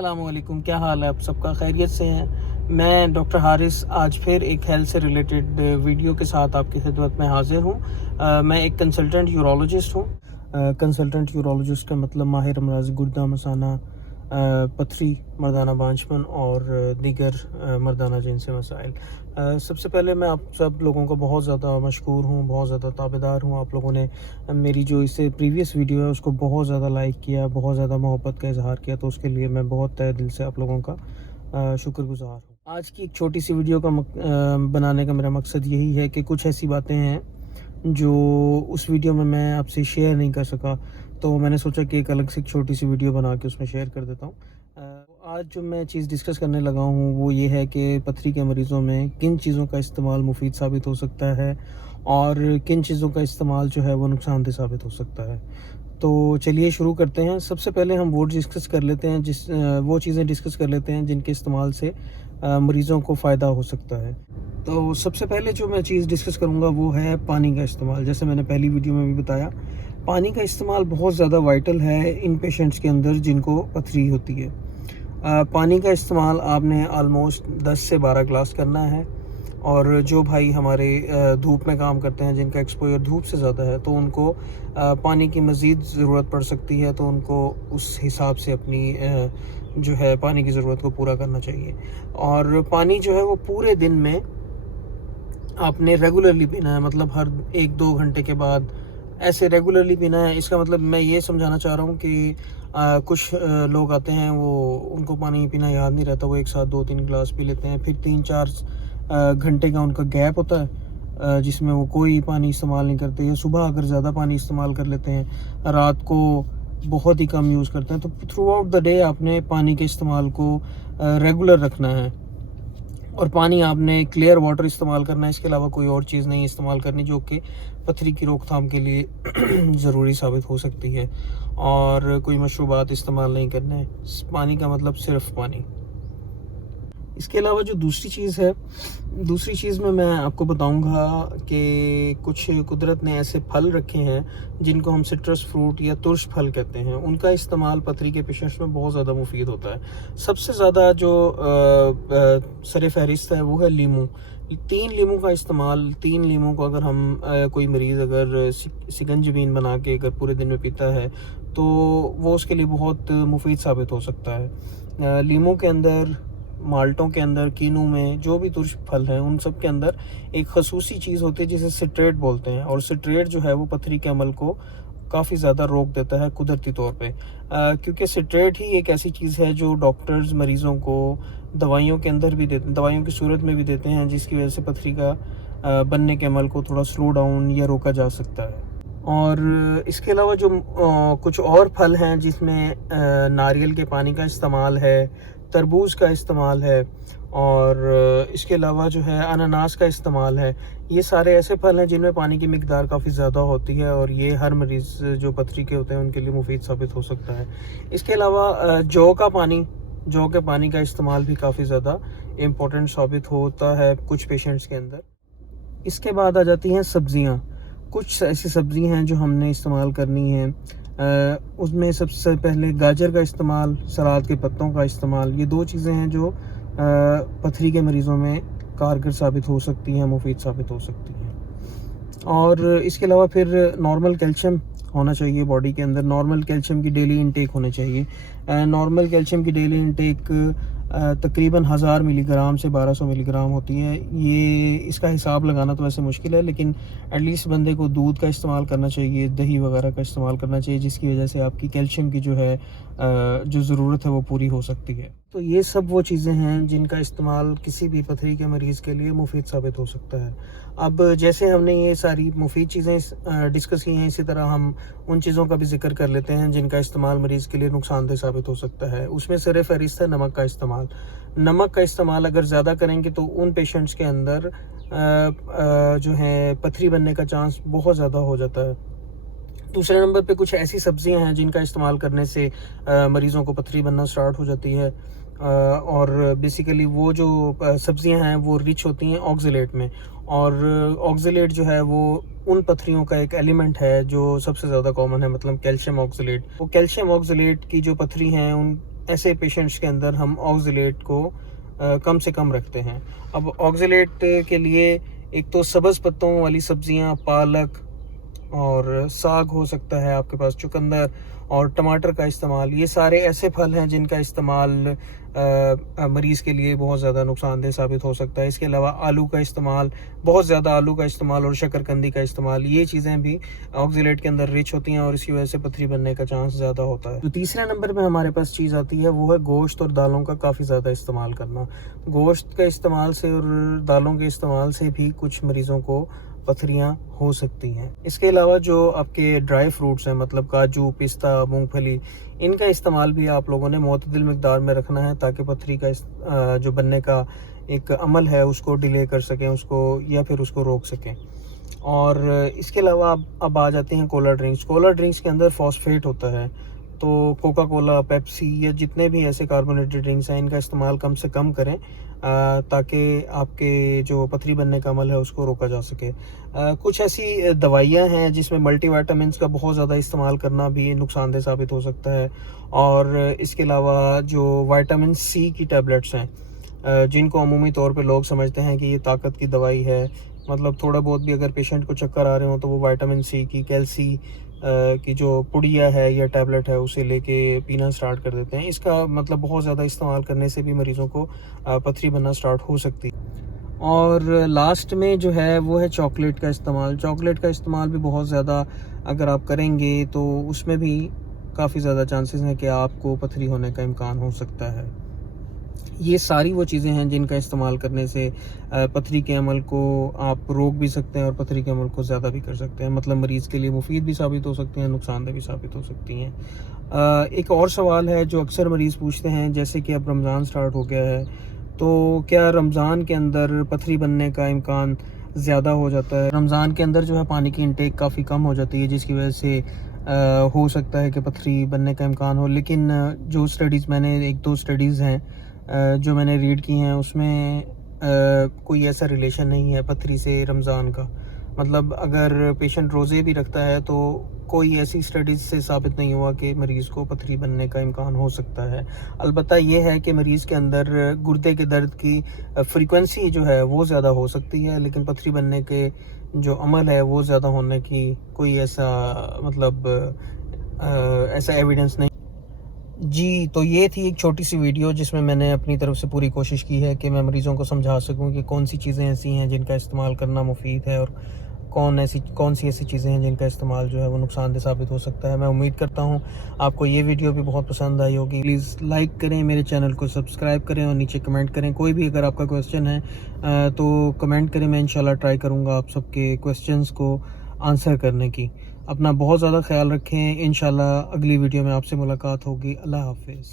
अस्सलामुअलैकुम, क्या हाल है आप सबका? खैरियत से हैं? मैं डॉक्टर हारिस आज फिर एक हेल्थ से रिलेटेड वीडियो के साथ आपकी खिदमत में हाजिर हूँ। मैं एक कंसल्टेंट यूरोलॉजिस्ट हूँ। कंसल्टेंट यूरोलॉजिस्ट का मतलब माहिर अमराज़ गुर्दा मसाना, पथरी, मर्दाना बांझपन और दीगर मर्दाना जिनसी मसाइल। सबसे पहले मैं आप सब लोगों का बहुत ज़्यादा मशकूर हूँ, बहुत ज़्यादा ताबेदार हूँ। आप लोगों ने मेरी जो इससे प्रीवियस वीडियो है उसको बहुत ज़्यादा लाइक किया, बहुत ज़्यादा मोहब्बत का इज़हार किया, तो उसके लिए मैं बहुत तहे दिल से आप लोगों का शुक्रगुज़ार हूँ। आज की एक छोटी सी वीडियो का बनाने का मेरा मकसद यही है कि कुछ ऐसी बातें हैं जो उस वीडियो में मैं आपसे शेयर नहीं कर सका, तो मैंने सोचा कि एक अलग से एक छोटी सी वीडियो बना के उसमें शेयर कर देता हूँ। आज जो मैं चीज़ डिस्कस करने लगा हूँ वो ये है कि पथरी के मरीज़ों में किन चीज़ों का इस्तेमाल मुफीद साबित हो सकता है और किन चीज़ों का इस्तेमाल जो है वो नुकसानदेह साबित हो सकता है। तो चलिए शुरू करते हैं। सबसे पहले हम वो डिस्कस कर लेते हैं वो चीज़ें डिस्कस कर लेते हैं जिनके इस्तेमाल से मरीज़ों को फ़ायदा हो सकता है। तो सबसे पहले जो मैं चीज़ डिस्कस करूँगा वो है पानी का इस्तेमाल। जैसे मैंने पहली वीडियो में भी बताया, पानी का इस्तेमाल बहुत ज़्यादा वाइटल है इन पेशेंट्स के अंदर जिनको पथरी होती है। पानी का इस्तेमाल आपने आलमोस्ट 10 से 12 ग्लास करना है, और जो भाई हमारे धूप में काम करते हैं, जिनका एक्सपोजर धूप से ज़्यादा है, तो उनको पानी की मज़ीद ज़रूरत पड़ सकती है, तो उनको उस हिसाब से अपनी जो है पानी की ज़रूरत को पूरा करना चाहिए। और पानी जो है वो पूरे दिन में आपने रेगुलरली पीना है, मतलब हर 1-2 घंटे के बाद ऐसे रेगुलरली पीना है। इसका मतलब मैं ये समझाना चाह रहा हूँ कि कुछ लोग आते हैं, वो उनको पानी पीना याद नहीं रहता, वो एक साथ 2-3 गिलास पी लेते हैं, फिर 3-4 घंटे का उनका गैप होता है जिसमें वो कोई पानी इस्तेमाल नहीं करते, या सुबह अगर ज़्यादा पानी इस्तेमाल कर लेते हैं, रात को बहुत ही कम यूज़ करते हैं। तो थ्रू आउट द डे आपने पानी के इस्तेमाल को रेगुलर रखना है, और पानी आपने क्लियर वाटर इस्तेमाल करना है। इसके अलावा कोई और चीज़ नहीं इस्तेमाल करनी जो कि पथरी की रोकथाम के लिए ज़रूरी साबित हो सकती है, और कोई मशरूबात इस्तेमाल नहीं करना है। पानी का मतलब सिर्फ पानी। इसके अलावा जो दूसरी चीज़ में मैं आपको बताऊंगा कि कुछ कुदरत ने ऐसे फल रखे हैं जिनको हम सिट्रस फ्रूट या तुर्श फल कहते हैं। उनका इस्तेमाल पथरी के पेशेंट्स में बहुत ज़्यादा मुफीद होता है। सबसे ज़्यादा जो सर फहरिस्त है वो है लीमू। 3 लीमू का इस्तेमाल, 3 लीमू को अगर हम कोई मरीज़ अगर सिकंजबीन बना के अगर पूरे दिन में पीता है, तो वो उसके लिए बहुत मुफीद साबित हो सकता है। लीमू के अंदर, माल्टों के अंदर, कीनू में, जो भी तुर्श फल हैं उन सब के अंदर एक खसूसी चीज़ होती है जिसे सिट्रेट बोलते हैं, और सिट्रेट जो है वो पथरी के अमल को काफ़ी ज़्यादा रोक देता है कुदरती तौर पे। क्योंकि सिट्रेट ही एक ऐसी चीज़ है जो डॉक्टर्स मरीज़ों को दवाइयों के अंदर भी देते हैं, दवाइयों की सूरत में भी देते हैं, जिसकी वजह से पथरी का बनने के अमल को थोड़ा स्लो डाउन या रोका जा सकता है। और इसके अलावा जो कुछ और फल हैं जिसमें नारियल के पानी का इस्तेमाल है, तरबूज का इस्तेमाल है, और इसके अलावा जो है अनानास का इस्तेमाल है। ये सारे ऐसे फल हैं जिनमें पानी की मिकदार काफ़ी ज़्यादा होती है, और ये हर मरीज़ जो पथरी के होते हैं उनके लिए मुफीद साबित हो सकता है। इसके अलावा जौ के पानी का इस्तेमाल भी काफ़ी ज़्यादा इम्पोर्टेंट साबित होता है कुछ पेशेंट्स के अंदर। इसके बाद आ जाती हैं सब्ज़ियाँ। कुछ ऐसी सब्ज़ी हैं जो हमने इस्तेमाल करनी है। उसमें सबसे पहले गाजर का इस्तेमाल, सलाद के पत्तों का इस्तेमाल, ये 2 चीज़ें हैं जो पथरी के मरीज़ों में कारगर साबित हो सकती हैं, मुफीद साबित हो सकती हैं। और इसके अलावा फिर नॉर्मल कैल्शियम होना चाहिए बॉडी के अंदर। नॉर्मल कैल्शियम की डेली इंटेक होनी चाहिए। नॉर्मल कैल्शियम की डेली इंटेक तकरीबन 1000 मिलीग्राम से 1200 मिलीग्राम होती है। ये इसका हिसाब लगाना तो वैसे मुश्किल है, लेकिन एटलीस्ट बंदे को दूध का इस्तेमाल करना चाहिए, दही वगैरह का इस्तेमाल करना चाहिए, जिसकी वजह से आपकी कैल्शियम की जो है जो ज़रूरत है वो पूरी हो सकती है। तो ये सब वो चीज़ें हैं जिनका इस्तेमाल किसी भी पथरी के मरीज़ के लिए मुफीद साबित हो सकता है। अब जैसे हमने ये सारी मुफीद चीज़ें डिस्कस की हैं, इसी तरह हम उन चीज़ों का भी जिक्र कर लेते हैं जिनका इस्तेमाल मरीज़ के लिए नुकसानदेह साबित हो सकता है। उसमें सर फहरिस्त है नमक का इस्तेमाल। नमक का इस्तेमाल अगर ज़्यादा करेंगे तो उन पेशेंट्स के अंदर जो है पथरी बनने का चांस बहुत ज़्यादा हो जाता है। दूसरे नंबर पे कुछ ऐसी सब्जियां हैं जिनका इस्तेमाल करने से मरीज़ों को पथरी बनना स्टार्ट हो जाती है, और बेसिकली वो जो सब्जियां हैं वो रिच होती हैं ऑक्जेलेट में, और ऑक्जेलेट जो है वो उन पथरियों का एक एलिमेंट है जो सबसे ज़्यादा कॉमन है, मतलब कैल्शियम ऑक्जेलेट। वो कैल्शियम ऑक्जेलेट की जो पथरी हैं उन ऐसे पेशेंट्स के अंदर हम ऑक्जेलेट को कम से कम रखते हैं। अब ऑक्जेलेट के लिए एक तो सब्ज़ पत्तों वाली सब्जियां, पालक और साग हो सकता है आपके पास, चुकंदर और टमाटर का इस्तेमाल, ये सारे ऐसे फल हैं जिनका इस्तेमाल मरीज़ के लिए बहुत ज़्यादा नुकसानदेह साबित हो सकता है। इसके अलावा आलू का इस्तेमाल, बहुत ज़्यादा आलू का इस्तेमाल और शकरकंदी का इस्तेमाल, ये चीज़ें भी ऑक्जेलेट के अंदर रिच होती हैं और इसकी वजह से पथरी बनने का चांस ज़्यादा होता है। तो तीसरे नंबर पे हमारे पास चीज़ आती है, वो है गोश्त और दालों का काफ़ी ज़्यादा इस्तेमाल करना। गोश्त के इस्तेमाल से और दालों के इस्तेमाल से भी कुछ मरीज़ों को पथरियाँ हो सकती हैं। इसके अलावा जो आपके ड्राई फ्रूट्स हैं, मतलब काजू, पिस्ता, मूंगफली, इनका इस्तेमाल भी आप लोगों ने मुतदिल मिकदार में रखना है ताकि पथरी का जो बनने का एक अमल है उसको डिले कर सकें, उसको या फिर उसको रोक सकें। और इसके अलावा अब आ जाते हैं कोला ड्रिंक्स। कोला ड्रिंक्स के अंदर फॉस्फेट होता है, तो कोका कोला, पेप्सी या जितने भी ऐसे कार्बोनेटेड ड्रिंक्स हैं इनका इस्तेमाल कम से कम करें ताकि आपके जो पथरी बनने का अमल है उसको रोका जा सके। कुछ ऐसी दवाइयाँ हैं जिसमें मल्टीविटामिन्स का बहुत ज़्यादा इस्तेमाल करना भी नुकसानदेह साबित हो सकता है। और इसके अलावा जो विटामिन सी की टैबलेट्स हैं, जिनको अमूमी तौर पे लोग समझते हैं कि ये ताकत की दवाई है, मतलब थोड़ा बहुत भी अगर पेशेंट को चक्कर आ रहे हो तो वो विटामिन सी की, कैल्सी की जो पुड़िया है या टैबलेट है उसे लेके पीना स्टार्ट कर देते हैं। इसका मतलब बहुत ज़्यादा इस्तेमाल करने से भी मरीज़ों को पथरी बनना स्टार्ट हो सकती है। और लास्ट में जो है वो है चॉकलेट का इस्तेमाल। चॉकलेट का इस्तेमाल भी बहुत ज़्यादा अगर आप करेंगे तो उसमें भी काफ़ी ज़्यादा चांसेस हैं कि आपको पथरी होने का इम्कान हो सकता है। ये सारी वो चीज़ें हैं जिनका इस्तेमाल करने से पथरी के अमल को आप रोक भी सकते हैं और पथरी के अमल को ज़्यादा भी कर सकते हैं। मतलब मरीज़ के लिए मुफीद भी साबित हो सकती हैं, नुकसानदेह भी साबित हो सकती हैं। एक और सवाल है जो अक्सर मरीज़ पूछते हैं, जैसे कि अब रमज़ान स्टार्ट हो गया है, तो क्या रमज़ान के अंदर पथरी बनने का इम्कान ज़्यादा हो जाता है? रमज़ान के अंदर जो है पानी की इंटेक काफ़ी कम हो जाती है, जिसकी वजह से हो सकता है कि पथरी बनने का इम्कान हो। लेकिन जो स्टडीज़ मैंने 1-2 स्टडीज़ हैं जो मैंने रीड की हैं उसमें कोई ऐसा रिलेशन नहीं है पथरी से रमज़ान का। मतलब अगर पेशेंट रोज़े भी रखता है तो कोई ऐसी स्टडीज़ से साबित नहीं हुआ कि मरीज़ को पथरी बनने का इम्कान हो सकता है। अलबत्ता ये है कि मरीज़ के अंदर गुर्दे के दर्द की फ्रीक्वेंसी जो है वो ज़्यादा हो सकती है, लेकिन पथरी बनने के जो अमल है वो ज़्यादा होने की कोई ऐसा मतलब ऐसा एविडेंस नहीं। जी, तो ये थी एक छोटी-सी वीडियो जिसमें मैंने अपनी तरफ से पूरी कोशिश की है कि मैं मरीज़ों को समझा सकूँ कि कौन-सी चीज़ें ऐसी हैं जिनका इस्तेमाल करना मुफ़ीद है और कौन-सी ऐसी चीज़ें हैं जिनका इस्तेमाल जो है वो नुकसानदेह साबित हो सकता है। मैं उम्मीद करता हूँ आपको ये वीडियो भी बहुत पसंद आई होगी। प्लीज़ लाइक करें, मेरे चैनल को सब्सक्राइब करें और नीचे कमेंट करें। कोई भी अगर आपका क्वेश्चन है तो कमेंट करें, मैं इंशाल्लाह ट्राई करूँगा आप सबके क्वेश्चंस को आंसर करने की। अपना बहुत ज़्यादा ख्याल रखें। इंशाल्लाह अगली वीडियो में आपसे मुलाकात होगी। अल्लाह हाफ़िज़।